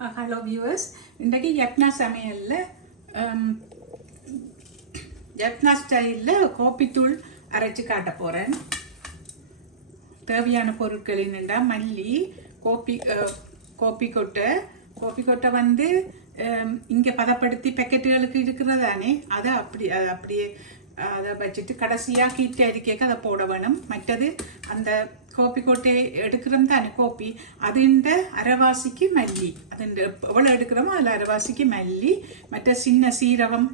Hello viewers, இன்றைக்கு யக்னா சமையலில் யக்னா ஸ்டைலில் கோப்பித்தூள் அரைச்சி காட்ட போகிறேன். தேவையான பொருட்கள் என்னென்னா மல்லி, கோப்பி கொட்டை வந்து இங்கே பதப்படுத்தி பேக்கெட்டுகளுக்கு இருக்கிறதானே, அதை அப்படியே அதை வச்சுட்டு கடைசியாக கீட்டு அரிக்க அதை போட வேணும். மற்றது அந்த கோப்பி கொட்டையை எடுக்கிறோம் தானே கோப்பி, அதுண்ட அரைவாசிக்கு மல்லி, அதுண்ட எவ்வளோ எடுக்கிறோமோ அதில் அரைவாசிக்கு மல்லி, மற்ற சின்ன சீரகம்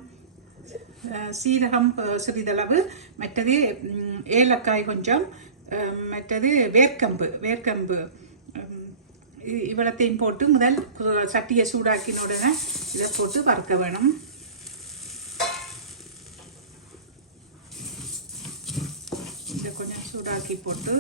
சிறிதளவு, மற்றது ஏலக்காய் கொஞ்சம், மற்றது வேர்க்கம்பு இவ்வளத்தையும் போட்டு முதல் சட்டியை சூடாக்கின உடனே இதை போட்டு வறுக்க வேணும். இதை கொஞ்சம் சூடாக்கி போட்டு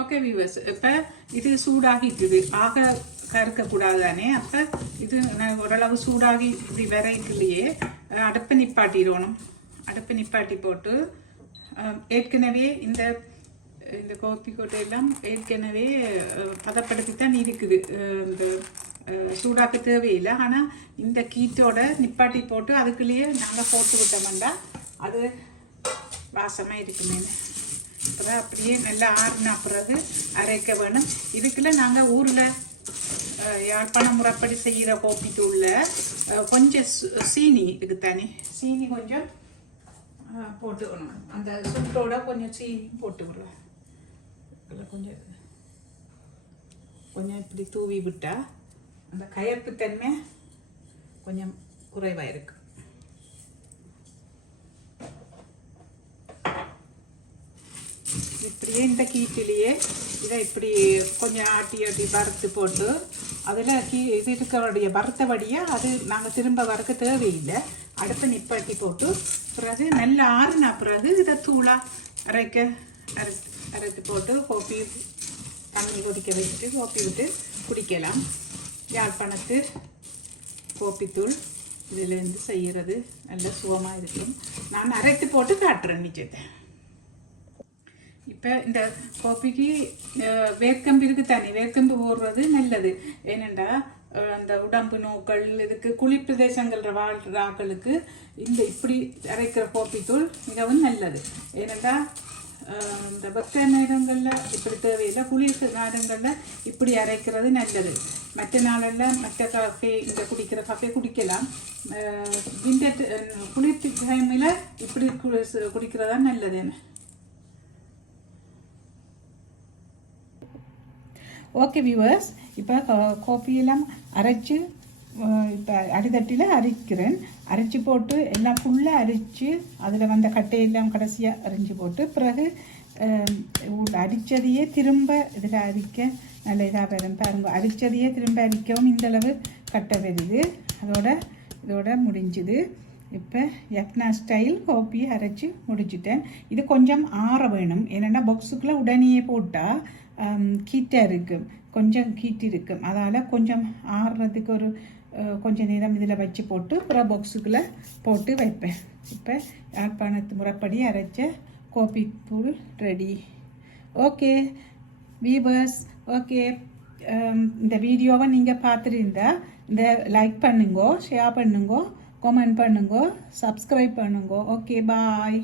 ஓகே வியூவர்ஸ், இப்போ இது சூடாகிக்குது, ஆக கருக்கக்கூடாது தானே. அப்போ இது ஓரளவு சூடாகி இப்படி வரைக்குள்ளேயே அடுப்பை நிப்பாட்டிடணும். அடுப்பை நிப்பாட்டி போட்டு ஏற்கனவே இந்த கோப்பி கொட்டையெல்லாம் ஏற்கனவே பதப்படுத்தி தான் இருக்குது, இந்த சூடாக்க தேவையில்லை. ஆனால் இந்த கீட்டோட நிப்பாட்டி போட்டு அதுக்குள்ளேயே நாங்கள் போட்டு விட்டோம்டா அது வாசமாக இருக்குமே. அப்புறம் அப்படியே நல்லா ஆறுனா பிறகு அரைக்க வேணும். இதுக்குள்ள நாங்கள் ஊரில் யாழ்ப்பாணம் முறைப்படி செய்கிற கோப்பித்தூளில் கொஞ்சம் சீனி இருக்குத்தானே, சீனி கொஞ்சம் போட்டுக்கணும். அந்த சுட்டோட கொஞ்சம் சீனி போட்டுக்கிறோம். கொஞ்சம் இப்படி தூவி விட்டா அந்த கயப்பு தன்மை கொஞ்சம் குறைவாக இருக்கு. இப்படியே இந்த கீட்டிலேயே இதை இப்படி கொஞ்சம் ஆட்டி வறுத்து போட்டு அதில் இது இருக்கிற வறுத்தபடியாக அது நாங்கள் திரும்ப வறுக்க தேவையில்லை. அடுப்பை நிப்பாட்டி போட்டு பிறகு நல்லா ஆறுனா பிறகு இதை தூளாக அரைத்து போட்டு கோப்பி தண்ணி கொதிக்க வச்சுட்டு கோப்பி விட்டு குடிக்கலாம். யாழ்ப்பாணத்து கோப்பித்தூள் இதிலேருந்து செய்கிறது நல்ல சுகமாக இருக்கும். நான் அரைத்து போட்டு காட்டுறேன் நிச்சயத்தை. இப்போ இந்த கோப்பிக்கு வேர்க்கம்பு இருக்குது தானே, வேர்க்கம்பு போடுறது நல்லது. ஏனெண்டா அந்த உடம்பு நோக்கள், இதுக்கு குளிர் பிரதேசங்கள் வாழ்கிற ஆக்களுக்கு இந்த இப்படி அரைக்கிற கோப்பித்தூள் மிகவும் நல்லது. ஏனெண்டா இந்த வெப்ப நேரங்களில் இப்படி தேவையில்லை, குளிர் நேரங்களில் இப்படி அரைக்கிறது நல்லது. மற்ற நாளெல்லாம் மற்ற காஃபே, இந்த குடிக்கிற காஃபே குடிக்கலாம். இந்த குளிர் டைமில் இப்படி குடிக்கிறதா நல்லது. ஓகே வியூவர்ஸ், இப்போ கோப்பியெல்லாம் அரைச்சி இப்போ அடித்தட்டில் அரைக்கிறேன். அரைச்சி போட்டு எல்லாம் ஃபுல்லாக அரைச்சி அதில் வந்த கட்டையெல்லாம் கடைசியாக அரைஞ்சி போட்டு பிறகு அரிச்சதையே திரும்ப இதில் அரிக்க நல்ல இதாக வரும். பாருங்க, அரிச்சதையே திரும்ப அரிக்கவும் இந்தளவு கட்டை வருது. இதோட முடிஞ்சுது. இப்போ யக்னா ஸ்டைல் கோப்பி அரைச்சி முடிச்சுட்டேன். இது கொஞ்சம் ஆற வேணும். என்னென்னா பாக்ஸுக்குள்ளே உடனே போட்டால் கீட்டாக இருக்கும், கொஞ்சம் கீட்டு இருக்கும். அதால் கொஞ்சம் ஆறுறதுக்கு ஒரு கொஞ்சம் நேரம் இதில் வச்சு போட்டு அப்புறம் பாக்ஸுக்குள்ளே போட்டு வைப்பேன். இப்போ யாழ்ப்பாணத்து முறைப்படி அரைச்ச கோப்பி தூள் ரெடி. ஓகே வீவர்ஸ், ஓகே, இந்த வீடியோவை நீங்கள் பார்த்துருந்தா இந்த லைக் பண்ணுங்கோ, ஷேர் பண்ணுங்கோ, கமெண்ட் பண்ணுங்கோ, சப்ஸ்கிரைப் பண்ணுங்கோ. ஓகே, பாய்.